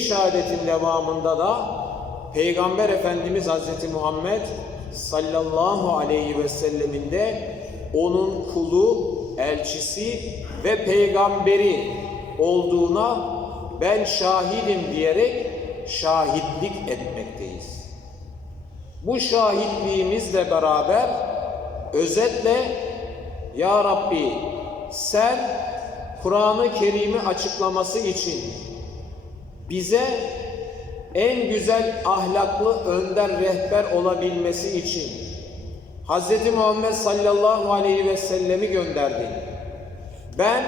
şehadetin devamında da Peygamber Efendimiz Hazreti Muhammed sallallahu aleyhi ve sellemin de onun kulu, elçisi ve peygamberi olduğuna ben şahidim diyerek şahitlik etmekteyiz. Bu şahitliğimizle beraber özetle Ya Rabbi sen Kur'an-ı Kerim'i açıklaması için bize en güzel ahlaklı önder rehber olabilmesi için Hz. Muhammed sallallahu aleyhi ve sellemi gönderdi. Ben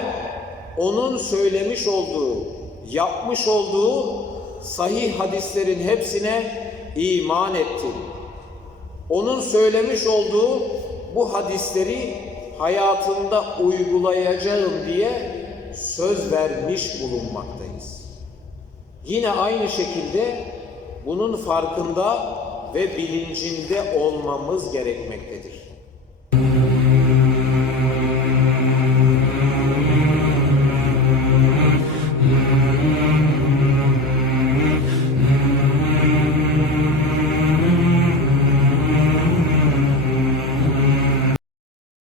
onun söylemiş olduğu, yapmış olduğu sahih hadislerin hepsine iman ettim. Onun söylemiş olduğu bu hadisleri hayatında uygulayacağım diye söz vermiş bulunmaktayız. Yine aynı şekilde bunun farkında ve bilincinde olmamız gerekmektedir. Müzik